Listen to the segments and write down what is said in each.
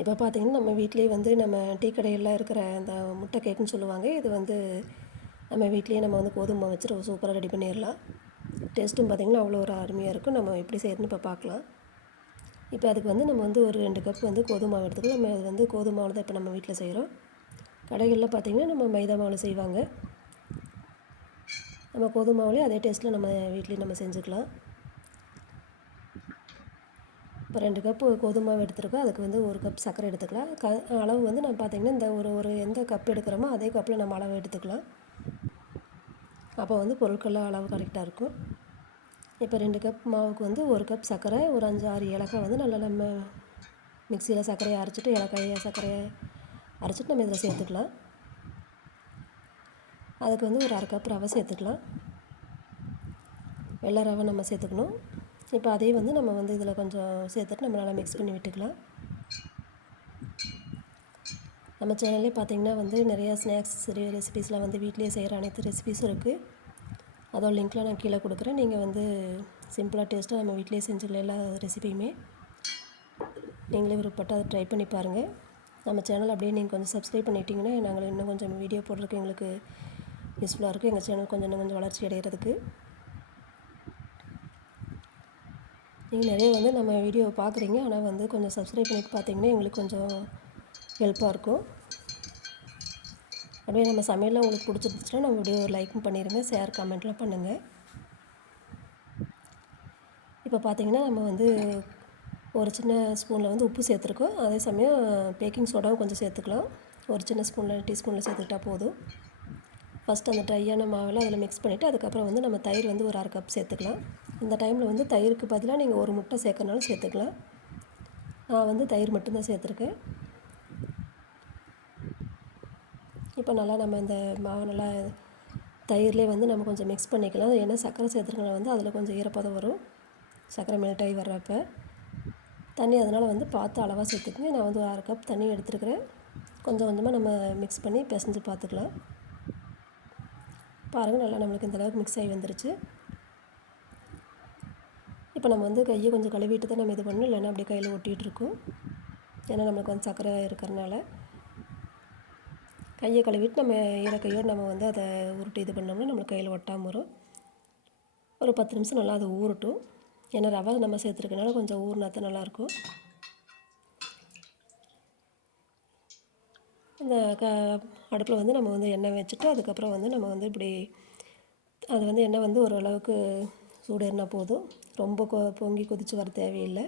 இப்போ பார்த்தீங்கன்னா நம்ம வீட்டிலேயே வந்து நம்ம டீ கடையில் இருக்கிற அந்த முட்டை கேக்குன்னு சொல்லுவாங்க. இது வந்து நம்ம வீட்டிலேயே நம்ம வந்து கோதுமை வச்சுட்டு சூப்பராக ரெடி பண்ணிடலாம் டேஸ்ட்டும் பார்த்திங்கன்னா அவ்வளோ ஒரு அருமையாக இருக்கும். நம்ம எப்படி செய்யறதுன்னு இப்போ பார்க்கலாம். இப்போ அதுக்கு வந்து நம்ம வந்து ஒரு ரெண்டு கப் வந்து கோதுமை மாவு எடுத்துக்கலாம். நம்ம அது வந்து கோதுமை மாவு தான் இப்போ நம்ம வீட்டில் செய்கிறோம் கடைகளில் பார்த்திங்கன்னா நம்ம மைதா மாவில் செய்வாங்க. நம்ம கோதுமை மாவுலேயே அதே டேஸ்ட்டில் நம்ம வீட்லேயும் நம்ம செஞ்சுக்கலாம். இப்போ ரெண்டு கப்பு கோதுமை மாவு எடுத்துருக்கோம். அதுக்கு வந்து ஒரு கப் சர்க்கரை எடுத்துக்கலாம். க அளவு வந்து நம்ம பார்த்திங்கன்னா இந்த ஒரு ஒரு எந்த கப் எடுக்கிறோமோ அதே கப்பில் நம்ம அளவு எடுத்துக்கலாம். அப்போ வந்து பொருட்கள்லாம் அளவு கரெக்டாக இருக்கும். இப்போ ரெண்டு கப் மாவுக்கு வந்து ஒரு கப் சர்க்கரை ஒரு அஞ்சு ஆறு ஏலக்காய் வந்து நல்லா நம்ம மிக்சியில் சர்க்கரையை அரைச்சிட்டு ஏலக்காயை சர்க்கரையை அரைச்சிட்டு நம்ம இதில் சேர்த்துக்கலாம். அதுக்கு வந்து ஒரு அரை கப் ரவை சேர்த்துக்கலாம். வெள்ளை ரவை நம்ம சேர்த்துக்கணும். இப்போ அதே வந்து நம்ம வந்து இதில் கொஞ்சம் சேர்த்துட்டு நம்ம நல்லா மிக்ஸ் பண்ணி விட்டுக்கலாம். நம்ம சேனல்லே பார்த்தீங்கன்னா வந்து நிறையா ஸ்நாக்ஸ் ரெசிபீஸ்லாம் வந்து வீட்லேயே செய்கிற அனைத்து ரெசிபீஸும் இருக்குது அதோட லிங்க்லாம் நான் கீழே கொடுக்குறேன். நீங்கள் வந்து சிம்பிளாக டேஸ்ட்டாக நம்ம வீட்லேயே செஞ்சுக்கலாம் எல்லா ரெசிபியுமே நீங்களே விருப்பப்பட்டு அதை ட்ரை பண்ணி பாருங்கள் நம்ம சேனல் அப்படியே நீங்கள் கொஞ்சம் சப்ஸ்கிரைப் பண்ணிட்டீங்கன்னா நாங்கள் இன்னும் கொஞ்சம் வீடியோ போடுறதுக்கு எங்களுக்கு யூஸ்ஃபுல்லாக இருக்கும். எங்கள் சேனல் கொஞ்சம் இன்னும் கொஞ்சம் வளர்ச்சி அடைகிறதுக்கு நீங்கள் நிறைய வந்து நம்ம வீடியோவை பார்க்குறீங்க. ஆனால் வந்து கொஞ்சம் சப்ஸ்கிரைப் பண்ணிட்டு பார்த்தீங்கன்னா எங்களுக்கு கொஞ்சம் ஹெல்ப்பாக இருக்கும். அப்படியே நம்ம சமையல்லாம் உங்களுக்கு பிடிச்சிருந்துச்சுன்னா நம்ம வீடியோ லைக்கும் பண்ணிடுங்க ஷேர் கமெண்ட்லாம் பண்ணுங்கள் இப்போ பார்த்தீங்கன்னா நம்ம வந்து ஒரு சின்ன ஸ்பூனில் வந்து உப்பு சேர்த்துருக்கோம். அதே சமயம் பேக்கிங் சோடாவும் கொஞ்சம் சேர்த்துக்கலாம். ஒரு சின்ன ஸ்பூனில் டீஸ்பூனில் சேர்த்துக்கிட்டா போதும். ஃபஸ்ட்டு அந்த ட்ரையான மாவெல்லாம் அதில் மிக்ஸ் பண்ணிவிட்டு அதுக்கப்புறம் வந்து நம்ம தயிர் வந்து ஒரு அரை கப் சேர்த்துக்கலாம். இந்த டைமில் வந்து தயிருக்கு பதிலாக நீங்கள் ஒரு முட்டை சேர்க்கறனாலும் சேர்த்துக்கலாம். நான் வந்து தயிர் மட்டும்தான் சேர்த்துருக்கேன். இப்போ நல்லா நம்ம இந்த மாவு நல்லா தயிர்லேயே வந்து நம்ம கொஞ்சம் மிக்ஸ் பண்ணிக்கலாம். ஏன்னா சர்க்கரை சேர்த்துருக்கனால வந்து அதில் கொஞ்சம் ஈரப்பதம் வரும். சர்க்கரை மெல்ட் ஆகி வர்றப்போ. தண்ணி அதனால் வந்து பார்த்து அளவாக சேர்த்துக்குங்க. நான் வந்து அரை கப் தண்ணி எடுத்துருக்கிறேன். கொஞ்சம் கொஞ்சமாக நம்ம மிக்ஸ் பண்ணி பிசைஞ்சு பார்த்துக்கலாம். பாருங்கள் நல்லா நம்மளுக்கு இந்தளவுக்கு மிக்ஸ் ஆகி வந்துருச்சு. இப்போ நம்ம வந்து கையை கொஞ்சம் கழுவிட்டு தான் நம்ம இது பண்ணணும். இல்லைன்னா அப்படியே கையில் ஒட்டிகிட்டு இருக்கும் ஏன்னா நம்மளுக்கு வந்து சர்க்கரை இருக்கிறனால. கையை கழுவிட்டு நம்ம இறக்கையோடு நம்ம வந்து அதை உருட்டி இது பண்ணோம்னா நம்மளுக்கு கையில் ஒட்டாமல் வரும். ஒரு பத்து நிமிஷம் நல்லா அது ஊறட்டும். ஏன்னா ரவை நம்ம சேர்த்துருக்கனால கொஞ்சம் ஊறினா தான் நல்லாயிருக்கும். இந்த க அடுப்பில் வந்து நம்ம வந்து எண்ணெய் வச்சுட்டு அதுக்கப்புறம் வந்து நம்ம வந்து இப்படி அது வந்து எண்ணெய் வந்து ஓரளவுக்கு சூடேறினா போதும். ரொம்ப கொ பொங்கி கொதித்து வர தேவையில்லை.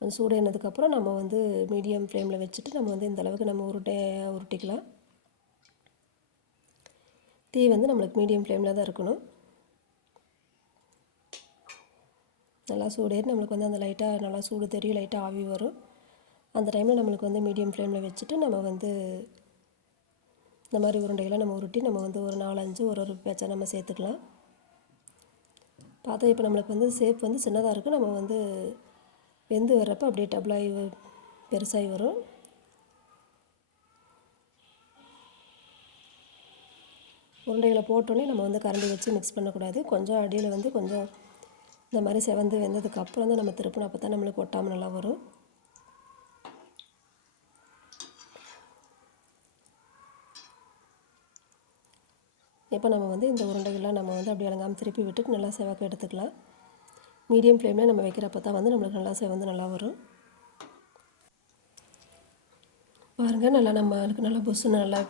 கொஞ்சம் சூடேறினதுக்கப்புறம் நம்ம வந்து மீடியம் ஃப்ளேமில் வச்சுட்டு நம்ம வந்து இந்த அளவுக்கு நம்ம உருட்டை உருட்டிக்கலாம். தீ வந்து நம்மளுக்கு மீடியம் ஃப்ளேமில் தான் இருக்கணும். நல்லா சூடேறி நம்மளுக்கு வந்து அந்த லைட்டாக நல்லா சூடு தெரியும் லைட்டாக ஆவி வரும். அந்த டைமில் நம்மளுக்கு வந்து மீடியம் ஃப்ளேமில் வச்சுட்டு நம்ம வந்து இந்த மாதிரி உருண்டைகளை நம்ம உருட்டி நம்ம வந்து ஒரு நாலஞ்சு ஒரு ஒரு பேச்சா நம்ம சேர்த்துக்கலாம். பார்த்தா இப்போ நம்மளுக்கு வந்து சேப் வந்து சின்னதாக இருக்குது நம்ம வந்து வெந்து வர்றப்போ அப்படியே டபுளாகி பெருசாகி வரும். உருண்டைகளை போட்டோன்னே நம்ம வந்து கரண்டி வச்சு மிக்ஸ் பண்ணக்கூடாது. கொஞ்சம் அடியில் வந்து கொஞ்சம் இந்த மாதிரி செவந்து வெந்ததுக்கு அப்புறம் தான் நம்ம திருப்பணும் அப்போ தான் நம்மளுக்கு ஒட்டாமல் நல்லா வரும். இப்போ நம்ம வந்து இந்த உருண்டைகள்லாம் நம்ம வந்து அப்படி அலங்காமல் திருப்பி விட்டுட்டு நல்லா செவக்க எடுத்துக்கலாம். மீடியம் ஃப்ளேமில் நம்ம வைக்கிறப்ப தான் வந்து நம்மளுக்கு நல்லா செவந்து நல்லா வரும். பாருங்கள் நல்லா நம்மளுக்கு நல்லா புஷ்ஷு நல்லா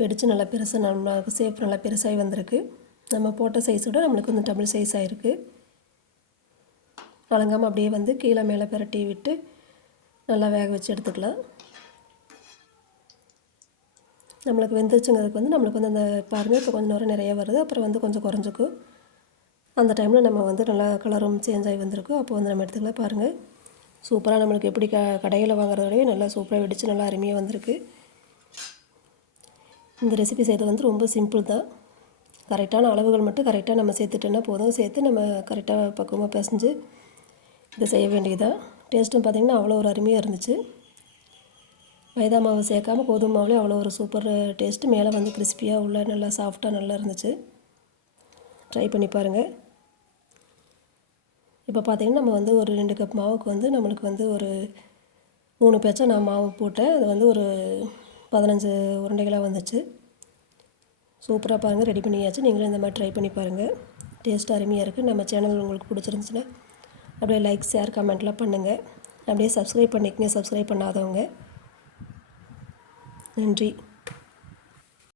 வெடித்து நல்லா பெருசாக நம்மளுக்கு சேஃப் நல்லா பெருசாகி வந்திருக்கு. நம்ம போட்ட சைஸோட நம்மளுக்கு வந்து டபுள் சைஸ் ஆகிருக்கு அலங்காமல் அப்படியே வந்து கீழே மேலே பிரட்டி விட்டு நல்லா வேக வச்சு எடுத்துக்கலாம். நம்மளுக்கு வெந்துருச்சுங்கிறதுக்கு வந்து நம்மளுக்கு வந்து அந்த பாருங்கள் இப்போ கொஞ்சம் நேரம் நிறைய வருது. அப்புறம் வந்து கொஞ்சம் குறைஞ்சிக்கும் அந்த டைமில் நம்ம வந்து நல்லா கலரும் சேஞ்ச் ஆகி வந்திருக்கும் அப்போ வந்து நம்ம எடுத்துக்கலாம் பாருங்கள் சூப்பராக நம்மளுக்கு எப்படி க கடையில் வாங்குறதோடவே நல்லா சூப்பராக வெடித்து நல்லா அருமையாக வந்திருக்கு. இந்த ரெசிபி செய்கிறது வந்து ரொம்ப சிம்பிள் தான். கரெக்டான அளவுகள் மட்டும் கரெக்டாக நம்ம சேர்த்துட்டோன்னா போதும். சேர்த்து நம்ம கரெக்டாக பக்குவமாக பிசைஞ்சு இதை செய்ய வேண்டியதான் டேஸ்ட்டும் பார்த்திங்கன்னா அவ்வளோ ஒரு அருமையாக இருந்துச்சு. மைதா மாவு சேர்க்காம கோதுமை மாவுலேயே அவ்வளோ ஒரு சூப்பர் டேஸ்ட்டு மேலே வந்து கிறிஸ்பியாக உள்ள நல்லா சாஃப்டாக நல்லா இருந்துச்சு. ட்ரை பண்ணி பாருங்கள் இப்போ பார்த்திங்கன்னா நம்ம வந்து ஒரு ரெண்டு கப் மாவுக்கு வந்து நம்மளுக்கு வந்து ஒரு மூணு பேச்சா நான் மாவு போட்டேன். அது வந்து ஒரு பதினஞ்சு உருண்டைகளாக வந்துச்சு. சூப்பராக பாருங்கள் ரெடி பண்ணியாச்சு. நீங்களும் இந்த மாதிரி ட்ரை பண்ணி பாருங்கள் டேஸ்ட் அருமையாக இருக்குது நம்ம சேனல் உங்களுக்கு பிடிச்சிருந்துச்சின்னா அப்படியே லைக் ஷேர் கமெண்ட்லாம் பண்ணுங்கள் அப்படியே சப்ஸ்கிரைப் பண்ணிக்கங்க. சப்ஸ்கிரைப் பண்ணாதவங்க. நன்றி